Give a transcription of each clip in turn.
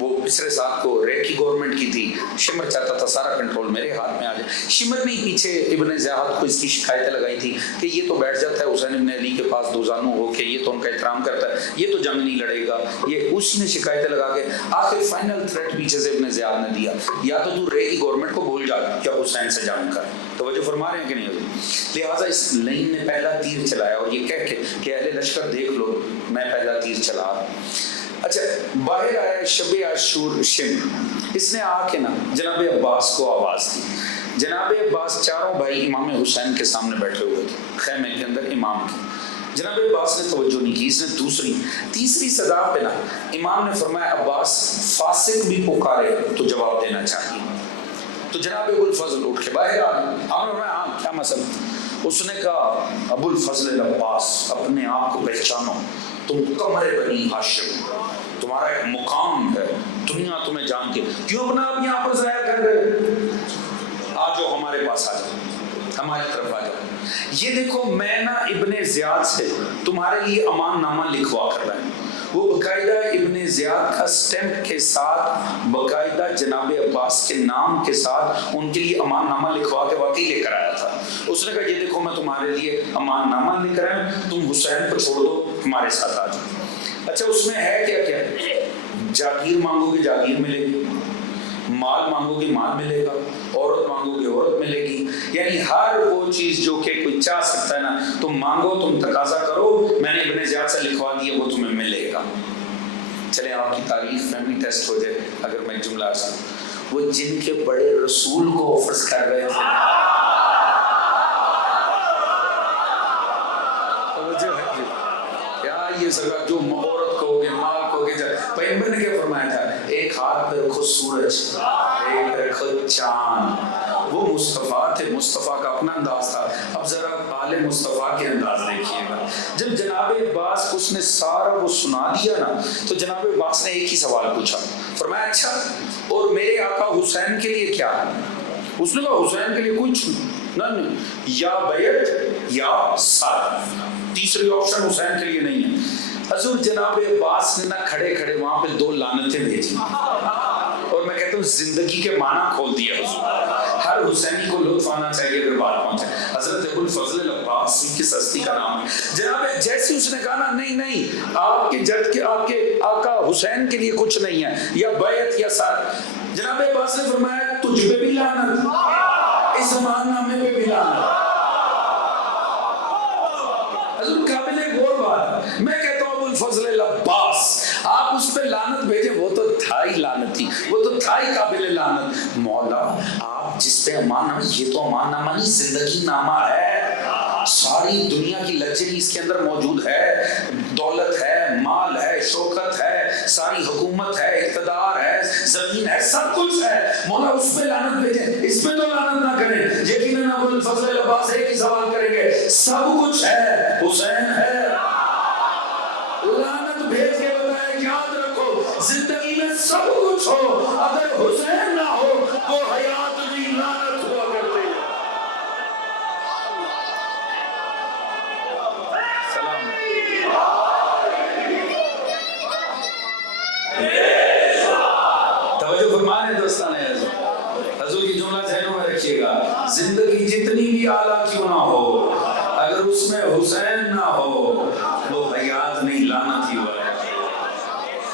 وہ پچھلے سال کو رے کی گورنمنٹ کی تھی، شمر چاہتا تھا سارا کنٹرول میرے ہاتھ میں آ جائے. شمر نے پیچھے ابن زیاد کو اس کی شکایتیں لگائی تھی کہ یہ تو بیٹھ جاتا ہے حسین ابن علی کے پاس دوزانو ہو کے، یہ تو ان کا احترام کرتا ہے، یہ تو جنگ نہیں لڑے گا. یہ اسی نے شکایتیں لگا کے آخر فائنل تھریٹ پیچھے سے ابن زیاد نے دیا، یا تو رے کی گورنمنٹ کو بھول جا یا حسین سے جنگ کر. توجہ فرما رہے ہیں کہ نہیں حضور؟ لہٰذا اس لین نے پہلا تیر چلایا اور یہ کہہ کے کہ اہل لشکر دیکھ لو میں پہلا تیر چلا رہا. اچھا باہر آیا شب عاشور شم، اس نے آ کے نا جناب عباس کو آواز دی. جناب عباس چاروں بھائی امام حسین کے سامنے بیٹھے ہوئے تھے خیمے کے اندر امام کے. جناب عباس نے توجہ نہیں کی، اس نے تیسری صدا پہ نا امام نے فرمایا عباس فاسق بھی پکارے تو جواب دینا چاہیے. تو جناب ابو الفضل اٹھ کے باہر آ گئے. ہاں کیا مسئلہ؟ اس نے کہا ابو الفضل عباس اپنے آپ کو پہچانو، تم قمر بنی ہاشم، تمہارا ایک مقام ہے، دنیا تمہیں جانتی ہے، کیوں اپنا آپ یہاں پر ضائع کر رہے؟ آ جاؤ ہمارے پاس، آ جاؤ ہماری طرف آ جاؤ. یہ دیکھو میں نا ابن زیاد سے تمہارے لیے امان نامہ لکھوا کر رہا ہوں. وہ باقاعدہ ابن زیاد کا سٹیمپ کے ساتھ باقاعدہ جناب عباس کے نام کے ساتھ ان کے لیے امان نامہ لکھوا کے واقعی لے کر آیا تھا. اس نے کہا یہ دیکھو میں تمہارے لیے امان نامہ لے کر آیا ہوں، تم حسین کو چھوڑ دو ہمارے ساتھ آ جاؤ. اچھا اس میں ہے کیا جاگیر مانگو گے جاگیر ملے گی، مال مانگو گے مال ملے گا، عورت مانگو گے عورت ملے گی. یعنی ہر وہ چیز جو کہ کوئی چاہ سکتا ہے نا، تم مانگو، تم تقاضا کرو، میں نے ابن زیاد سے لکھوا دیا، وہ تمہیں ملے گا. چلیں آپ کی تاریخ فیملی ٹیسٹ ہو جائے. اگر میں جملہ وہ جن کے بڑے رسول کو آفرز کر رہے تھے، یہ سرکار جو عورت کو گے مال کو گے. پیغمبر نے کیا فرمایا تھا؟ ایک ہاتھ پہ رکھو سورج، ایک پہ رکھو چاند. وہ مصطفیٰ تھے، مصطفیٰ کا اپنا انداز تھا. اب ذرا آل مصطفیٰ کے انداز دیکھیے گا. جب جناب عباس اس نے سارا وہ سنا دیا نا، تو جناب عباس نے ایک ہی سوال پوچھا. فرمایا اچھا اور میرے آقا حسین کے لیے کیا ہے؟ اس نے کہا حسین کے لیے کچھ نہیں، یا بیعت یا سر، تیسری آپشن حسین کے لیے نہیں ہے. حضور جناب عباس نے نہ کھڑے کھڑے وہاں پہ 2 لعنتیں بھیجی، اور میں کہتا ہوں زندگی کے معنی کھول دیا حضور. ہر حسینی کو لطف آنا چاہیے اگر بات پہنچے. حضرت ابو الفضل عباس کس ہستی کا نام ہے. جناب جیسے اس نے کہا نا نہیں آپ کے جد کے آپ کے آقا حسین کے لیے کچھ نہیں ہے، یا بیعت یا سر. جناب عباس نے فرمایا تجھ پہ بھی لعنت، اس امان نامے پہ بھی لعنت. حضور قابل غور بات. میں کہتا ہوں ابو الفضل عباس آپ اس پہ لعنت بھیجے، وہ تو تھا ہی لعنتی، وہ تو تھا ہی قابل لعنت. مولا آپ جس پہ امان نامہ، یہ تو امان نامہ نہیں زندگی نامہ ہے. ساری دنیا کی لگژری اس کے اندر موجود ہے، دولت ہے، مال ہے، شوکت ہے، ساری حکومت ہے، اقتدار ہے، زمین ہے، سب کچھ ہے. مولا اس پہ لعنت بھیجیں، اس پہ تو لعنت نہ کریں. یقیناً ابو الفضل عباس ایک ہی سوال کریں گے، سب کچھ ہے، حسین ہے. لعنت بھیج کے بتائیں کہ یاد رکھو زندگی میں سب کچھ ہو، اگر حسین نہ ہو تو حیات بھی لعنت ہوا کرتے ہیں. سلام. توجہ فرمائیں دوستان حضور کی جملہ ذہنوں میں رکھیے گا. زندگی جتنی بھی اعلیٰ کیوں نہ ہو، اگر اس میں حسین نہ ہو وہ حیات نہیں لعنت ہی ہوا ہے.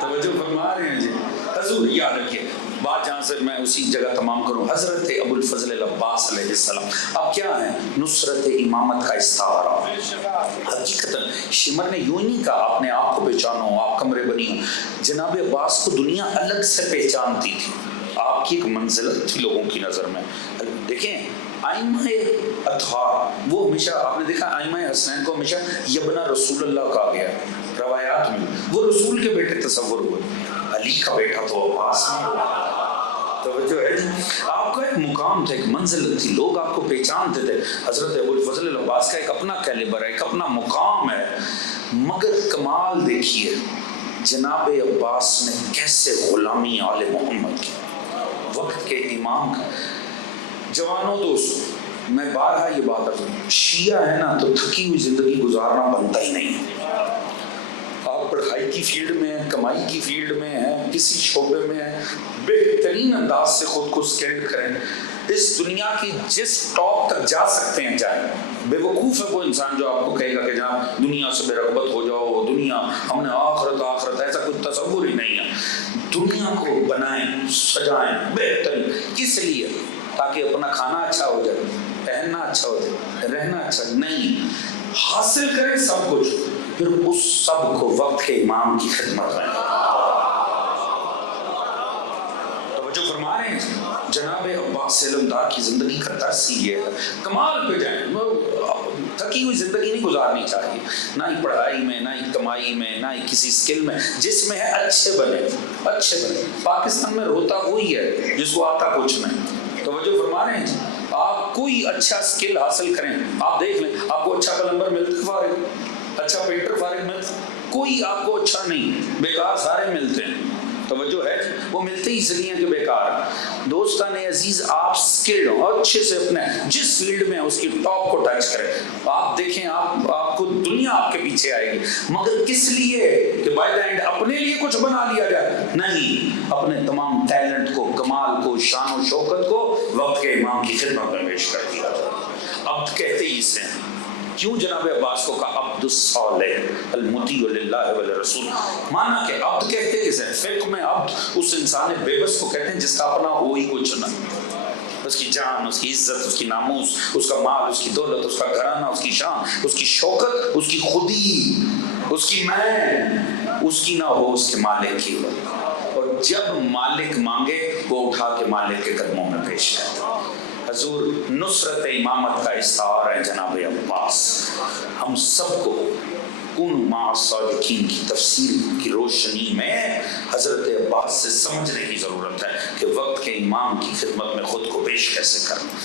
توجہ فرما رہے ہیں جی. حضور یاد رکھیے بات جہاں سے میں اسی جگہ تمام کروں. حضرت ابو الفضل عباس علیہ السلام اب کیا ہے؟ نصرت امامت کا استعارہ. حقیقت شمر نے یوں نہیں کہا اپنے آپ کو پہچانو، آپ کمرے بنی ہو. جناب عباس کو دنیا الگ سے پہچانتی تھی، آپ کی ایک منزلت تھی لوگوں کی نظر میں. دیکھیں آئمہ اطہار وہ ہمیشہ آپ نے دیکھا آئمہ حسنین کو ہمیشہ یبن رسول اللہ کہا گیا روایات میں. وہ رسول کے بیٹے تصور ہوئے، علی کا بیٹا تو عباس میں. توجہ ہے جی. آپ کا ایک مقام تھا، ایک منزل تھی، لوگ آپ کو پہچانتے تھے. حضرت ابو الفضل عباس کا ایک اپنا کیلیبر ہے، ایک اپنا مقام ہے. مگر کمال دیکھیے جناب عباس نے کیسے غلامی آل محمد کی، وقت کے امام کا. جوانوں دوست میں بارہا یہ بات ہے، شیعہ ہے نا تو تھکی ہوئی زندگی گزارنا بنتا ہی نہیں. آپ پر پڑھائی کی فیلڈ میں ہے، کمائی کی فیلڈ میں ہے، کسی شعبے میں ہے، بہترین انداز سے خود کو اسکلڈ کریں. اس دنیا کی جس ٹاپ تک جا سکتے ہیں جائیں. بے وقوف ہے وہ انسان جو آپ کو کہے گا کہ جناب دنیا سے بے رغبت ہو جاؤ، دنیا ہم نے آخرت، ایسا کچھ تصور ہی نہیں ہے. دنیا کو بنائیں، سجائیں بہترین. کس لیے؟ تاکہ اپنا کھانا اچھا ہو جائے، پہننا اچھا ہو جائے، رہنا اچھا نہیں. حاصل کریں سب کچھ، پھر اس سب کو وقت کے امام کی خدمت میں. توجہ فرما رہے ہیں. جناب عباس علمدار کی زندگی کا طرز یہ ہے. کمال پہ جائیں. تھکی ہوئی زندگی نہیں گزارنی چاہیے، نہ ہی پڑھائی میں، نہ ہی کمائی میں، نہ ہی کسی اسکل میں. جس میں ہے اچھے بنے، اچھے بنے. پاکستان میں روتا وہی ہے جس کو آتا کچھ نہیں. توجہ فرما رہے ہیں. آپ کوئی اچھا اسکل حاصل کریں، آپ دیکھ لیں آپ کو اچھا پلمبر ملتا فارغ، اچھا پینٹر فارغ ملتا، کوئی آپ کو اچھا نہیں، بیکار سارے ملتے ہیں. توجہ ہے، وہ ملتے ہی اس لیے کہ بیکار. دوستان عزیز، آپ سکلڈ ہوں، اچھے سے اپنے جس فیلڈ میں اس کی ٹاپ کو ٹچ کریں. آپ دیکھیں آپ کو دنیا آپ کے پیچھے آئے گی. مگر کس لیے؟ کہ بائی دا اینڈ اپنے لیے کچھ بنا لیا جائے نہیں، اپنے تمام ٹیلنٹ کو، کمال کو، شان و شوکت کو وقت کے امام کی خدمت میں پیش کر دیا جائے. اب کہتے ہی اسے کیوں جناب عباس کو کہا عبد الصالح المطیع للہ ولرسول؟ مانا کہ عبد کہتے کسے؟ فقہ میں عبد اس انسان بے بس کو کہتے ہیں جس کا اپنا ہو ہی کچھ نہ. اس کی جان، اس کی عزت، اس کی ناموس، اس کا مال، اس کی دولت، اس کا گھرانہ، اس کی شان، اس کی شوکت، اس کی خودی، اس کی میں، اس کی نہ ہو، اس کے مالک کی ہو. اور جب مالک مانگے وہ اٹھا کے مالک کے قدموں میں پیش کرتا. حضور نصرت امامت کا استعار ہے جناب عباس. ہم سب کو کن مع الصادقین کی تفسیر کی روشنی میں حضرت عباس سے سمجھنے کی ضرورت ہے کہ وقت کے امام کی خدمت میں خود کو پیش کیسے کرنا.